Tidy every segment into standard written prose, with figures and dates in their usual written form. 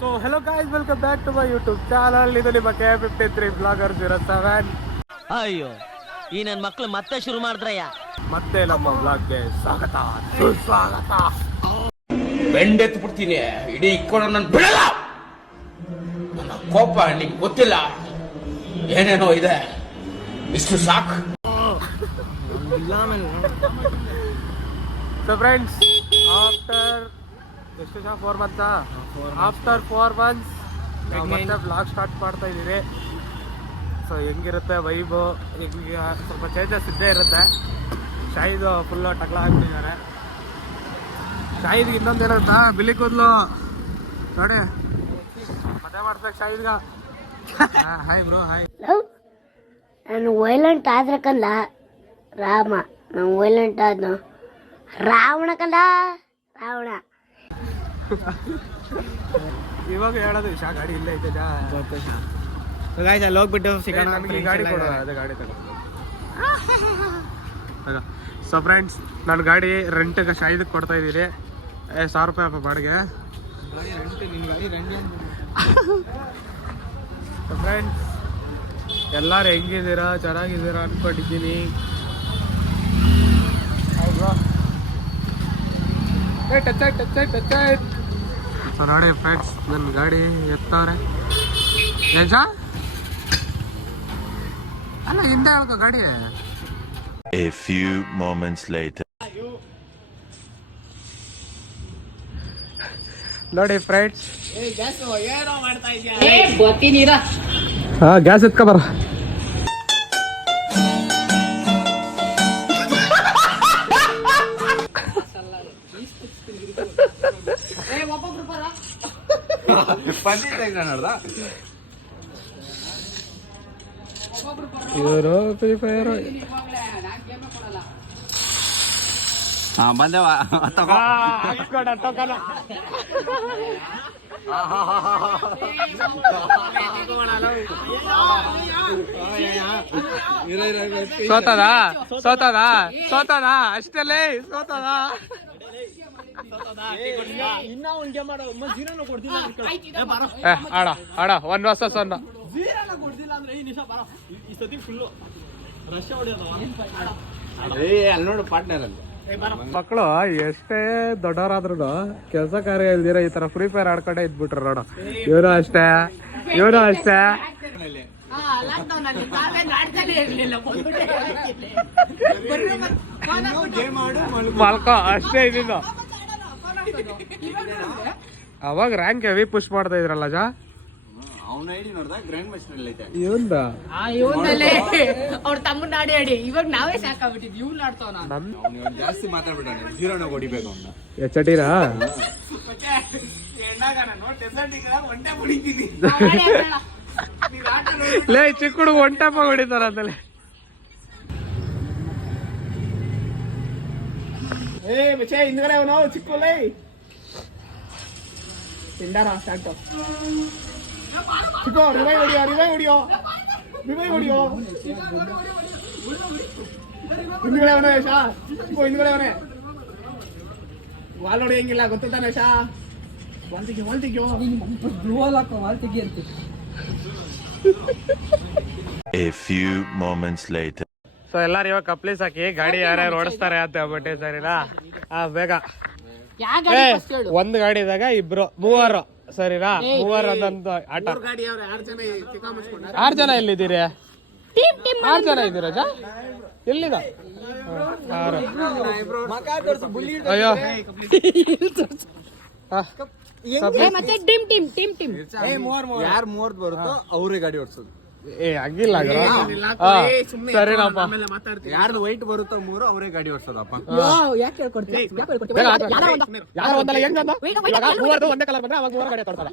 So hello guys, welcome back to my YouTube channel. ಇದು ನಿಮ್ಮ K53 blogger 07. ಅಯ್ಯೋ, ಈ ನನ್ನ ಮಕ್ಳು ಮತ್ತೆ ಶುರು ಮಾಡಿದ್ರಯ್ಯ. ಮತ್ತೆ ನಮ್ಮ ಬ್ಲಾಗ್ಗೆ ಸ್ವಾಗತ, ಸುಸ್ವಾಗತ. ಬೆಂಡೆತ್ತು ಬಿಡ್ತೀನಿ, ಇಡೀ ಇಕ್ಕೊಂಡು ನನ್ನ ಬಿಡಲ್ಲ. ನನ್ನ ಕೋಪ ನಿಮ್ಗೆ ಗೊತ್ತಿಲ್ಲ, ಏನೇನೋ ಇದೆ, ಇಷ್ಟು ಸಾಕು. ಸೊ ಫ್ರೆಂಡ್ಸ್, ಆಫ್ಟರ್ ಎಷ್ಟು 4 ಮಂತ್ಸ್ ಆಫ್ಟರ್ 4 ಮಂತ್ಸ್ ಮತ್ತೆ ಬ್ಲಾಗ್ ಸ್ಟಾರ್ಟ್ ಮಾಡ್ತಾ ಇದ್ದೀವಿ. ಸೊ ಹೆಂಗಿರುತ್ತೆ ವೈಬು, ಹೆಂಗೆ ಸ್ವಲ್ಪ ಚೇಂಜಸ್ ಇದ್ದೇ ಇರುತ್ತೆ. ಶಾಹಿದ್ ಫುಲ್ಲು ಟಕ್ಲ ಹಾಕ್ತಿದ್ದಾರೆ. ಶಾಹಿದ್ಗೆ ಇನ್ನೊಂದು ಏನಂತ, ಬಿಳಿ ಕೂದಲು ನೋಡಿ, ಮದುವೆ ಮಾಡ್ಬೇಕು ಶಾಹಿದ್ಗ. Hi bro, hi. ನಾನು ವೈಲೆಂಟ್ ಆದ್ರೆ ಕಂದ ರಾಮ, ನಾನು ವೈಲೆಂಟ್ ಆದ್ನು ರಾವಣ ಕಂದ, ರಾವಣ. ಇವಾಗ ಹೇಳೋದು ಶಾ ಗಾಡಿ ಇಲ್ಲೇ ಐತೆ ಅಲ್ಲಿ ಹೋಗ್ಬಿಟ್ಟು ಸಿಗೋಣ. ನನಗೆ ಗಾಡಿ ಕೊಡೋ, ಅದೇ ಗಾಡಿ ತಗೋ. ಸೊ ಫ್ರೆಂಡ್ಸ್, ನಾನು ಗಾಡಿ ರೆಂಟಿಗೆ ಶಾಹಿದಕ್ಕೆ ಕೊಡ್ತಾ ಇದ್ದೀನಿ. 1000 ರೂಪಾಯಿ ಅಪ್ಪ ಬಾಡಿಗೆ. ಫ್ರೆಂಡ್ಸ್, ಎಲ್ಲರೂ ಹೆಂಗಿದ್ದೀರಾ? ಚೆನ್ನಾಗಿದ್ದೀರಾ ಅಂದ್ಕೊಂಡಿದ್ದೀನಿ. ಸೊ ನೋಡಿ ಫ್ರೆಂಡ್ಸ್, ನನ್ನ ಗಾಡಿ ಎತ್ತವ್ರೆ. ಏಜ ಅಲ್ಲ, ಹಿಂದೆ ಹೇಳ್ಕೊ ಗಾಡಿ. A few moments later. ನೋಡಿ ಫ್ರೆಂಡ್ಸ್, ಗೊತ್ತೀನಿರ ಹಾ ಗ್ಯಾಸ್ ಎತ್ಕೊ ಬರ. ಇವರು ಫ್ರೀ ಫೈರ್ ಬಂದೇವ ಸೋತದ ಸೋತದ ಸೋತದ ಅಷ್ಟಲ್ಲೇ ಸೋತದ. ಆಡ ಆಡ 1 vs 1. ಅಲ್ಲಿ ನೋಡು ಪಾರ್ಟ್ನರ್ ಅಲ್ಲಿ. ಮಕ್ಕಳು ಎಷ್ಟೇ ದೊಡ್ಡವರಾದ್ರು ಕೆಲಸ ಕಾರ್ಯ ಇಲ್ದಿರ ಈ ತರ ಫ್ರೀ ಫೈರ್ ಆಡ್ಕೊಂಡೆ ಇದ್ಬಿಟ್ರು ನೋಡು. ಇವರು ಅಷ್ಟೇ, ಇವರು ಅಷ್ಟೇ. ಮಲ್ಕೋ ಅಷ್ಟೇ ಇದ್ದಿದ್ದು. ಅವಾಗ ರ್ಯಾಂಕ್ ಹೆವಿ ಪುಷ್ ಮಾಡ್ತಾ ಇದ್ರಲ್ಲ ಜಾ. ಅವನ ಐಡಿ ನೋಡ್ದ ಗ್ರ್ಯಾಂಡ್ ಮಾಸ್ಟರ್ ಅಲ್ಲಿ ಐತೆ ಇವಂದ ಅವ್ರ ತಮ್ಮನ ಆಡಿ ಆಡಿ ಇವಾಗ ನಾವೇ ಸಾಕಾಗ್ಬಿಟ್ಟಿದ್ವಿ. ಇವ್ನು ಆಡ್ತಾವ ನಾನು ಅವ್ನು ಜಾಸ್ತಿ ಮಾತಾಡ್ಬಿಟ್ಟಾನೆ. 0 ಹೊಡಿಬೇಕು ಅವನ್ನ. ಎಚ್ಚಟಿರಾ ಲೇ ಚಿಕ್ಕ ಹುಡುಗ ಒಂಟಪ್ಪ ಹೊಡಿತಾರ ಅಂತಲೇ. ಹಿಂದ್ಗಡೆ ಅವನು ಚಿಕ್ಕಲೇ ತಿಂದಾರ ಸ್ಟಾರ್ಟ್. ಚಿಕ್ಕೋ ರಿವೈ ಹೊಡಿಯೋ, ರಿವೈ ಹೊಡಿಯೋ, ರಿವೈ ಹೊಡಿಯೋ. ಹಿಂದ್ಗಡೆ ಅವನೇ ಶಾ, ಚಿಕ್ಕೋ ಹಿಂದ್ಗಡೆ ಅವನೇ. ವಾಲ್ ಹೊಡಿಯಂಗಿಲ್ಲ ಗೊತ್ತಾನೆ ಶಾ. ವಾಲ್ತಿಗೆ ವಾಲ್ತಿಗೆ ಗ್ಲೋಲ್ ಹಾಕೋ, ವಾಲ್ತಿಗೆ ಅಂತ. A few moments later. So ಎಲ್ಲಾರು ಇವಾಗ ಕಪ್ಲೀಸ್ ಹಾಕಿ ಗಾಡಿ ಯಾರ್ಯಾರು ಓಡಿಸ್ತಾರೆ ಅಂತ ಹೇಳ್ಬಿಟ್ಟೆ ಸರಿನಾ? ಬೇಗ ಒಂದ್ ಗಾಡಿದಾಗ ಇಬ್ರು 3 ಸರಿನಾ? 3 ಅದಂತ ಆಟ. 6 ಜನ ಎಲ್ಲಿದ್ದೀರಿ? 6 ಜನ ಇದ್ದೀರಾ ಜಾ? ಎಲ್ಲಿದ? ಅಯ್ಯೋ ಯಾರು 3 ಬರುತ್ತೋ ಅವರೇ ಗಾಡಿ ಓಡಿಸೋದು. ಏ ಹಂಗಿಲ್ಲ ಸರಿನಪ್ಪ. ಯಾರ್ದು ವೈಟ್ ಬರುತ್ತೋ 3 ಅವರೇ ಗಾಡಿ ಓಡಿಸೋದಪ್ಪ. ಯಾರು ಒಂದಲ್ಲ ಹೆಂಗಂದ ಒಂದೇ ಕಲರ್ ಬಂದ್ರೆ ಅವಾಗ 3 ಗಾಡಿ ಕೊಡ್ತಾರೆ.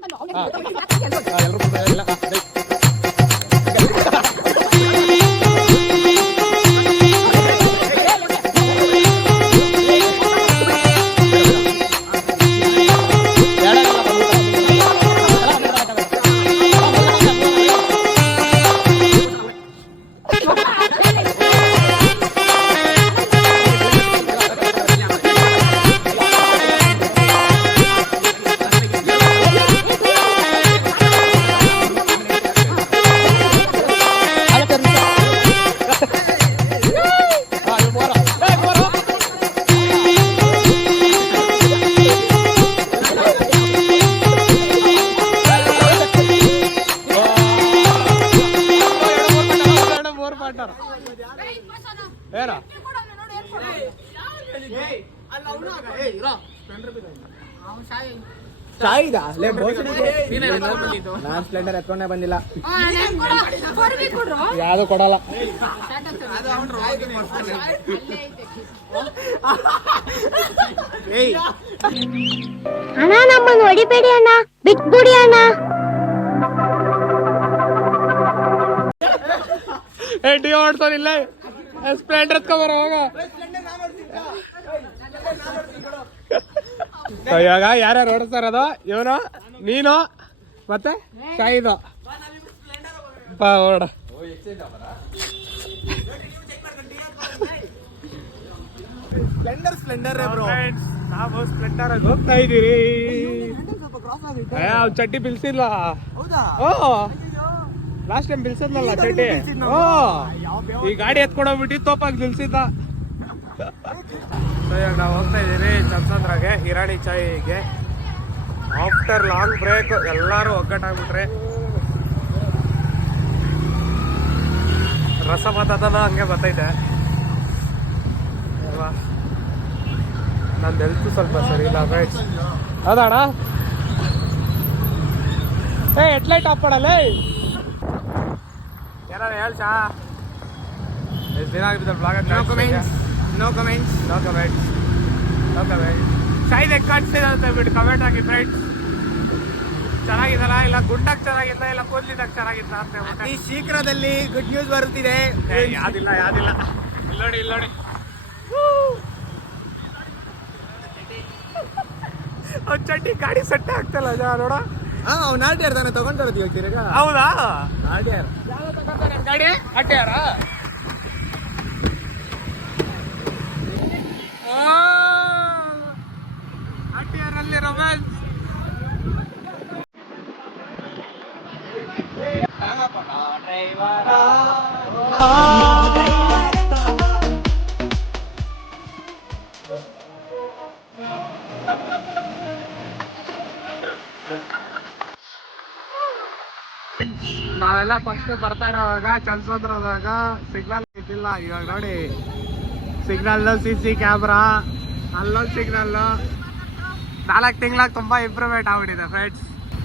ನಾನ್ ಸ್ಪ್ಲೆಂಡರ್ ಎತ್ಕೊಂಡೇ ಬಂದಿಲ್ಲ, ಯಾವ್ದು ಕೊಡಲ್ಲ. ಅಣ್ಣ ನಮ್ಮನ್ನ ಹೊಡಿಬೇಡಿ ಅಣ್ಣ, ಬಿಟ್ಬಿಡಿ ಅಣ್ಣ. ಡಿ ಓಡ್ಸೋದಿಲ್ಲ, ಸ್ಪ್ಲೆಂಡರ್ ಎತ್ಕೊಂಬರ ಹೋಗ. ಇವಾಗ ಯಾರ್ಯಾರು ಓಡಿಸ್ತಾರ ಅದು? ಇವನು, ನೀನು, ಮತ್ತೆ ಶಾಹಿದು. ಬಾ ಓಡ. ಸ್ಪ್ಲೆಂಡರ್ ನಾವು ಸ್ಪ್ಲೆಂಡರ್ ಹೋಗ್ತಾ ಇದೀರಿ. ಚಡ್ಡಿ ಬಿಲ್ಸಿಲ್ಲ. ಓ ಲಾಸ್ಟ್ ಟೈಮ್ ಬಿಲ್ಸದ್ನಲ್ಲ ಚಡ್ಡಿ. ಓ ಈ ಗಾಡಿ ಎತ್ಕೊಂಡೋಗ್ಬಿಟ್ಟು ತೋಪಾಗಿ ಬಿಲ್ಸಿದ್ದ. ಇವಾಗ ನಾವು ಹೋಗ್ತಾ ಇದೀವಿ ಚಂದ್ಸಂದ್ರಾಗೆ, ಇರಾಣಿ ಚಾಯಿಗೆ. ಆಫ್ಟರ್ ಲಾಂಗ್ ಬ್ರೇಕ್ ಎಲ್ಲರೂ ಒಗ್ಗಟ್ಟಾಗ್ಬಿಟ್ರೆ. ರಸ ಬರ್ತದನ ಹಂಗೆ ಬರ್ತೈತೆ. ನಂದು ಹೆಲ್ತ್ ಸ್ವಲ್ಪ ಸರಿ ಇಲ್ಲ ಫ್ರೆಂಡ್ಸ್. ಅದಣ್ಣ ಹೆಡ್ಲೈಟ್ ಆಫ್ ಮಾಡಲ್ಲೇ. ಏನಾರು ಹೇಳ್ಸಾ? ಎಷ್ಟು ದಿನ ಆಗಿದ್ದ ಬ್ಲಾಗ್? No comments. ಶೈನ್ ಕಾಣಿಸ್ತಿದೆ ಅಂತ ಬಿಟ್ಟು ಕಮೆಂಟ್ ಹಾಕಿ ಫ್ರೆಂಡ್ಸ್. ಚೆನ್ನಾಗಿದ್ದಲ್ಲ, ಇಲ್ಲ ಗುಂಡಾಗ್ ಚೆನ್ನಾಗಿದ್ದ, ಇಲ್ಲ ಕೂದಲಿದಾಗ ಚೆನ್ನಾಗಿದ್ದ ಅಂತ. ಈ ಶೀಘ್ರದಲ್ಲಿ ಗುಡ್ ನ್ಯೂಸ್ ಬರುತ್ತಿದೆ. ಯಾವ್ದಿಲ್ಲ ಇಲ್ಲಿ ನೋಡಿ ಅವ್ನು ಚಡ್ಡಿ ಗಾಡಿ ಸೆಟ್ ಆಗ್ತಲ್ಲ ನೋಡ. ಅವ್ನು ಆಟ್ಯಾರ ತಾನೆ ತಗೊಂಡಿರೋದು ತಿರ್ಗ. ಹೌದಾ? ಆಟ್ಯಾರ ಗಾಡಿ ಆಟ್ಯಾರ. ಆಟ್ಯಾರಲ್ಲಿ ರೊಮ್ಯಾನ್ಸ್. ನಾವೆಲ್ಲ ಫಸ್ಟ್ ಬರ್ತಾ ಇರೋವಾಗ ಚಲ್ಸೋದ್ರದಾಗ ಸಿಗ್ನಲ್ ಇದ್ದಿಲ್ಲ. ಇವಾಗ ನೋಡಿ ಸಿಗ್ನಲ್, CC ಕ್ಯಾಮ್ರಾ, ಅಲ್ಲೊಂದು ಸಿಗ್ನಲ್. 4 ತಿಂಗಳಾಗ ತುಂಬಾ ಇಂಪ್ರೂವ್ಮೆಂಟ್ ಆಗ್ಬಿಟ್ಟಿದೆ ಫ್ರೆಂಡ್ಸ್.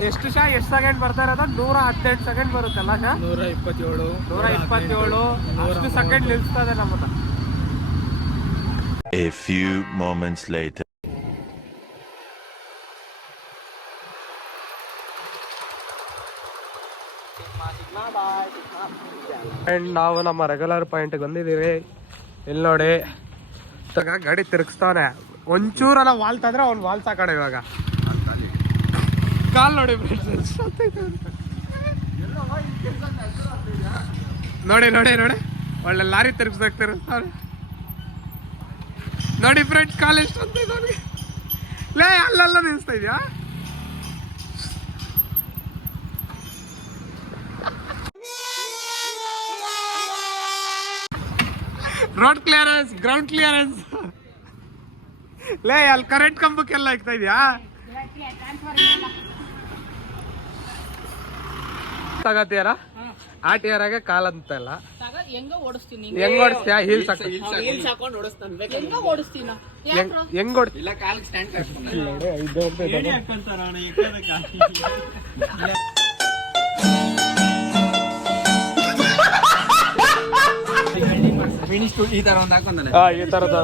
ಎಷ್ಟು ಸೆಕೆಂಡ್ ಬರ್ತಾ ಇರೋದು? 118 ಸೆಕೆಂಡ್ ಬರುತ್ತಲ್ಲ ಶಾ? 127 ಅಷ್ಟು ಸೆಕೆಂಡ್ ನಿಲ್ಸ್ತದೆ ನಮ್ಮನ್ನ. A few moments later. ನಾವು ನಮ್ಮ ರೆಗ್ಯುಲರ್ ಪಾಯಿಂಟ್ ಬಂದಿದ್ದೀವಿ. ಇಲ್ಲಿ ನೋಡಿ ಗಾಡಿ ತಿರುಗಿಸ್ತಾನೆ. ಒಂಚೂರಲ್ಲ ವಾಲ್ತಂದ್ರೆ ಅವ್ನು ವಾಲ್ಸಾಕಡೆ. ಇವಾಗ ಕಾಲ್ ನೋಡಿ ನೋಡಿ ಒಳ್ಳೆ ಲಾರಿ ತಿರುಗಿಸ್ತಾನೆ ನೋಡಿ ಫ್ರೆಂಡ್ಸ್. ಕಾಲ್ ಎಷ್ಟು ಅಂತ ಅವ್ನಿಗೆ ಲೇ ಅಲ್ಲೆಲ್ಲ ನಿಲ್ಸ್ತಾ ಇದೆಯಾ? Road clearance, ground clearance. ಲೇ ಅಲ್ಲಿ ಕರೆಂಟ್ ಕಂಬಕ್ಕೆಲ್ಲ ಆಗ್ತಾ ಇದೆಯಾ? ತಗತಿಯಾರ ಆಟಿಯಾರಾಗೆ ಕಾಲಂತಲ್ಲ. ಹೆಂಗ್ ಓಡಿಸ್ತೀಯ? ಹೀಲ್ಸ್ ಹಾಕೊಂಡು ಹೆಂಗ್ ಓಡಿಸ್ತೀಯ? ಈ ತರ ಒಂದು ಹಾಕೊಂಡಾನೆ. ಈ ತರದ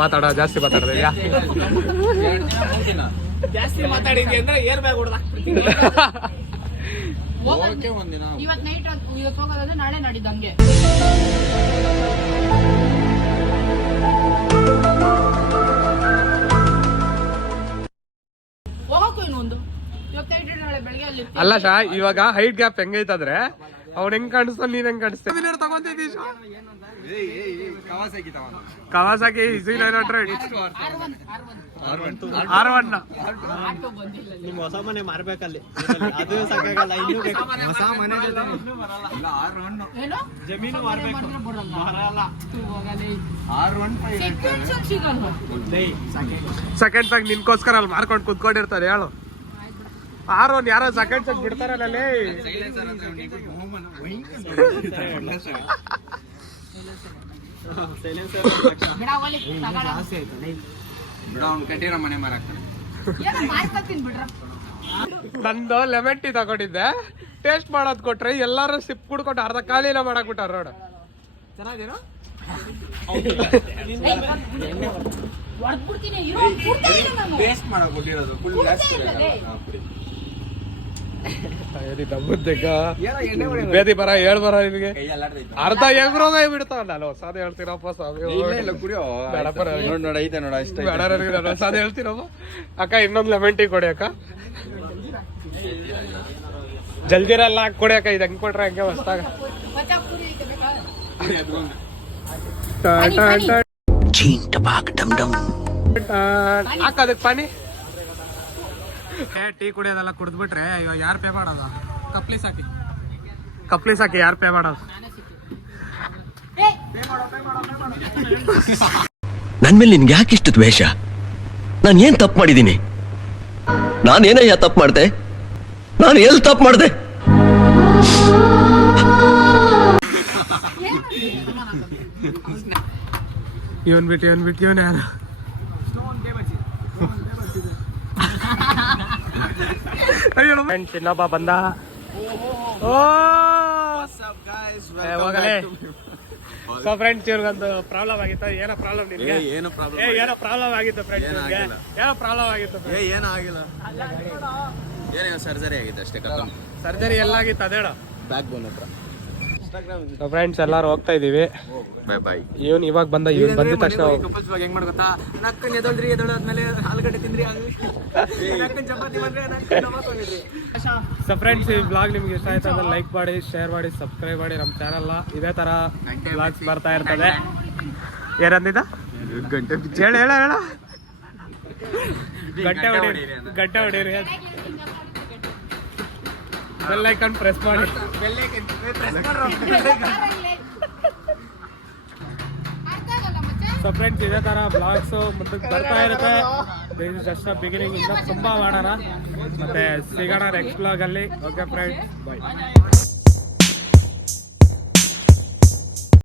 ಮಾತಾಡ ಜಾಸ್ತಿ ಮಾತಾಡ್ದೆ. ಜಾಸ್ತಿ ಮಾತಾಡಿದ್ವಿ ಅಂದ್ರೆ ಏರ್ ಬ್ಯಾಗ್ ಹೊಡೆದಾಕ್ಬಿಡ್ತೀನಿ. ಇವತ್ತು ನೈಟ್ ಇವತ್ತು ಹೋಗೋದಂದ್ರೆ ನಾಳೆ ನಾಡಿದ್ದಂಗೆ. ಹೋಗಕ್ಕೂ ಇನ್ನೊಂದು ಅಲ್ಲ ಶಾ, ಇವಾಗ ಹೈಟ್ ಗ್ಯಾಪ್ ಹೆಂಗೈತಂದ್ರೆ ಅವ್ನು ಹೆಂಗ್ ಕಾಣಿಸ್ತಾನ, ನೀನ್ ಹೆಂಗ್ ಕಾಣಿಸ್ತಾ ತಗೊಂತಿದ್ದೀ ಶಾ? Kawasaki Z900 R1. ನಿಮ್ ಹೊಸ ಮನೆ ಮಾರ್ಬೇಕಲ್ಲಿ, ಅದು ಸಾಕಾಗಲ್ಲ. ಇನ್ನೂ ಹೊಸ ಮನೆ ಜಮೀನು ಮಾರ್ಬೇಕು. ಸೆಕೆಂಡ್ ಸಾಕ್ ನಿನ್ಕೋಸ್ಕರ ಅಲ್ಲಿ ಮಾರ್ಕೊಂಡು ಕುತ್ಕೊಂಡಿರ್ತಾರೆ. ಹೇಳು R1 ಯಾರೋ ಸೆಕೆಂಡ್ ಸಾಕ್ ಬಿಡ್ತಾರಲ್ಲ. ಸೈಲೆನ್ಸರ್ ಬಿಡ ಒಲಿ ತಗೊಳ ಅವ್ನು ಕಟ್ಟಿರೋ ಮನೆ ಮಾರಾಕ್ತಾನೆ. ಏನೋ ಮಾಡ್ಕೊತೀನಿ ಬಿಡ್ರ. ನಂದು ಲೆಮನ್ ಟೀ ತಗೊಂಡಿದ್ದೆ, ಟೇಸ್ಟ್ ಮಾಡೋದ್ ಕೊಟ್ರೆ ಎಲ್ಲಾರು ಸಿಪ್ ಕುಡ್ಕೊಂಡು ಅರ್ಧ ಖಾಲಿನ ಮಾಡಕ್ ಬಿಟ್ಟಾರ ನೋಡು. ಚೆನ್ನಾಗಿದೇನೋ? ಹೊಡ್ಬಿಡ್ತೀನಿ ಇರೋ ಪೂರ್ತಿ ಇಲ್ಲ ನಾನು. ಟೇಸ್ಟ್ ಮಾಡಕ್ ಕೊಟ್ಟಿರೋದು ಫುಲ್ ಜಾಸ್ತಿ ಬೇದಿ ಬರ ಹೇಳ್ ಬರ ನಿಮಗೆ ಕೈ ಅಲ್ಲಾಡ್ತೈತೆ. ಅರ್ಧ ಎಗ್ರೋಗ ಬಿಡ್ತಾವ. ನಾನು ಹೊಸಾದ ಹೇಳ್ತೀನಪ್ಪ ಸ್ವಾಮಿ. ಇಲ್ಲ ಕುಡಿಯೋ. ಬೇಡ ಪರ. ನೋಡ್ ಐತೆ ನೋಡ ಅಷ್ಟೇ. ಬೇಡ ನನಗೆ, ನಾನು ಹೊಸಾದ ಹೇಳ್ತೀನಪ್ಪ. ಅಕ್ಕ ಇನ್ನೊಂದು ಲೆಮನ್ ಟೀ ಕೊಡಿ ಅಕ್ಕ. ಜಲ್ದಿರಲ್ಲ ಹಾಕಿ ಕೊಡಿ ಅಕ್ಕ. ಇದು ಹೆಂಗ್ ಕೊಟ್ರೆ ಹಂಗೆ ಹೊಸ್ದಾಗ. ಬಚಾವ್ ಪೂರಿ ಐತೆ ಬೇಕಾ? ಹಾಕ ಅದಕ್ಕೆ ಪಾನಿ. ಟೀ ಕುಡಿಯೋದೆಲ್ಲ ಕುಡಿದ್ಬಿಟ್ರೆ ಇವಾಗ ಯಾರು ಪೇ ಮಾಡೋದ? ಕಪ್ಲಿ ಸಾಕಿ ಯಾರು ಪೇ ಮಾಡೋದು? ನನ್ ಮೇಲೆ ನಿನ್ಗೆ ಯಾಕೆ ಇಷ್ಟು ದ್ವೇಷ? ನಾನು ಏನ್ ತಪ್ಪು ಮಾಡಿದ್ದೀನಿ? ನಾನೇನಯ್ಯ ತಪ್ಪು ಮಾಡ್ದೆ? ನಾನು ಎಲ್ಲಿ ತಪ್ಪು ಮಾಡ್ದೆ? ಇವನ್ ಬಿಟ್ಟು ಇವನ್ ಯಾರು? ಚಿನ್ನಪ್ಪ ಬಂದ. ಓ ಹೋಗಲೇ. ಸೊ ಫ್ರೆಂಡ್ಸ್ ಇವ್ರಿಗೊಂದು ಪ್ರಾಬ್ಲಮ್ ಆಗಿತ್ತು. ಏನೋ ಪ್ರಾಬ್ಲಮ್ ನಿನ್ಗೆ? ಏನು ಪ್ರಾಬ್ಲಮ್? ಏನೋ ಪ್ರಾಬ್ಲಮ್ ಆಗಿತ್ತು ಫ್ರೆಂಡ್ಸ್. ಏನೋ ಪ್ರಾಬ್ಲಮ್ ಆಗಿತ್ತು? ಏನೂ ಆಗಿಲ್ಲ. ಏನೇನೋ ಸರ್ಜರಿ ಆಗಿತ್ತು ಅಷ್ಟೇ. ಸರ್ಜರಿ ಎಲ್ಲಾಗಿತ್ತು ಅದೇಳ ಬ್ಯಾಕ್ ಬೋನ್ ಹತ್ರ. ಫ್ರೆಂಡ್ಸ್ ಎಲ್ಲಾರು ಹೋಗ್ತಾ ಇದೀವಿ. Bye bye. ಇವನ್ ಇವಾಗ ಬಂದಿದ ತಕ್ಷಣ ಕಪಲ್ಸ್ ಬಗ್ಗೆ ಹೆಂಗ್ ಮಾಡ್ ಗೊತ್ತಾ? ನಕ್ಕನ್ ಎದೊಳಾದ್ಮೇಲೆ ಆಲೂಗಡ್ಡೆ ತಿಂದ್ರಿ, ನಕ್ಕನ್ ಚಪಾತಿ ಮಾಡ್ರಿ, ನಕ್ಕನ್ ಟೊಮಾಟೊ ತಿಂದ್ರಿ. ಸೊ ಫ್ರೆಂಡ್ಸ್ ಈ ಬ್ಲಾಗ್ ನಿಮ್ಗೆ ಇಷ್ಟ ಆಯ್ತು ಅಂದ್ರೆ ಲೈಕ್ ಮಾಡಿ, ಶೇರ್ ಮಾಡಿ, ಸಬ್ಸ್ಕ್ರೈಬ್ ಮಾಡಿ. ನಮ್ಮ ಚಾನಲ್ ಇದೇ ತರ ಬ್ಲಾಗ್ಸ್ ಬರ್ತಾ ಇರ್ತದೆ. ಏನಂದಿದ್ದ? ಹೇಳ ಗಂಟೆ ಹೊಡೀರಿ. ಬೆಲ್ ಐಕಾನ್ ಪ್ರೆಸ್ ಮಾಡಿ. ಸೊ ಫ್ರೆಂಡ್ಸ್ ಇದೇ ತರ ಬ್ಲಾಗ್ಸ್ ಮುಂದಕ್ಕೆ ಬರ್ತಾ ಇರುತ್ತೆ. This is just beginning. ಇನ್ನ ತುಂಬಾ ಮಾಡೋಣ. ಮತ್ತೆ ಸಿಗೋಣ ನೆಕ್ಸ್ಟ್ ಬ್ಲಾಗ್ ಅಲ್ಲಿ. ಓಕೆ ಫ್ರೆಂಡ್ಸ್, ಬಾಯ್.